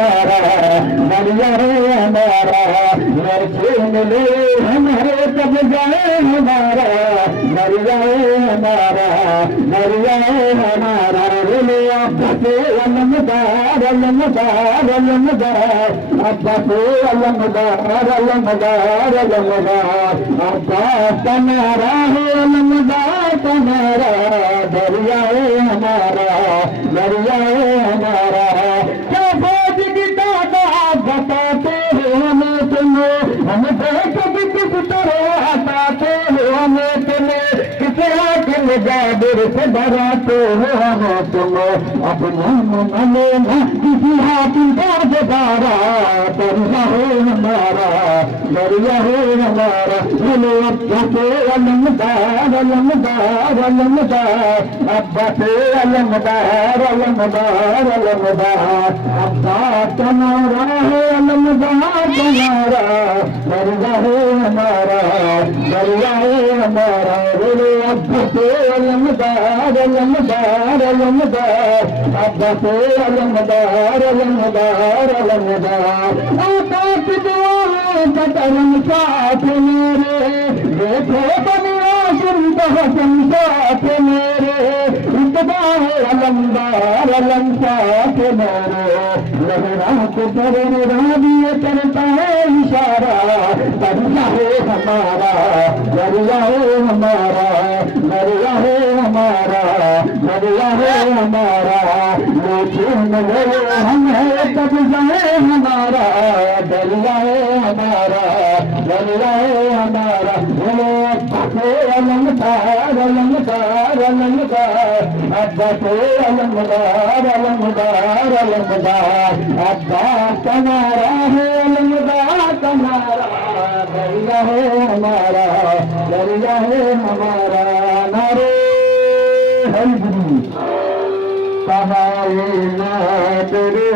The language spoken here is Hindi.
हमारा दरिया है हमारा लड़के मिले हमारे तब जाए हमारा दरिया है हमारा दरिया है हमारा बोले अब्बा से अलमदार अलमदार अलमदार अब्बा से अलमदार अलमदार अलमदार अब्बा तुम्हारा है अलमदार तुम्हारा दरिया है हमारा दरिया है हमारा क्या बात की दादा बताते हो हमें तुम्हें हम देख भी किस तरह हटाते हो हमें तुम्हें किसे आखिर जाबिर से डराते हो हमें तुम्हें अपना मन लेना किसी हाथी का जगारा दरिया है हमारा दरिया है हमारा बोलो अब्बा से अलमदार अलमदार अलमदार अब्बा से अलमदार अलमदार अलमदार अब्बा तुम्हारा है अलमदार तुम्हारा दरिया है हमारा दरिया है हमारा बोलो अब्बा से अलमदार अलमदार अलमदार अब्बा से अलमदार अलमदार अलमदार आकाश दुआ कदम साथ मेरे देखो बनिया सुनता हसन साथ मेरे इतना है अलमदार अलम साथ मेरे लहरा को तेरे राबिए करता है इशारा दरिया है हमारा दरिया है हमारा दरिया है हमारा दरिया है हमारा लेकिन हम है तब जाए हमारा दरिया है हमारा दरिया है हमारा अब्बा से अलमदार अलमदार अलमदार अब्बा से अलमदार अलमदार अलमदार अब्बा तुम्हारा है अलमदार तुम्हारा दरिया है हमारा दरिया है हमारा नारे हरि कहाए ना तेरे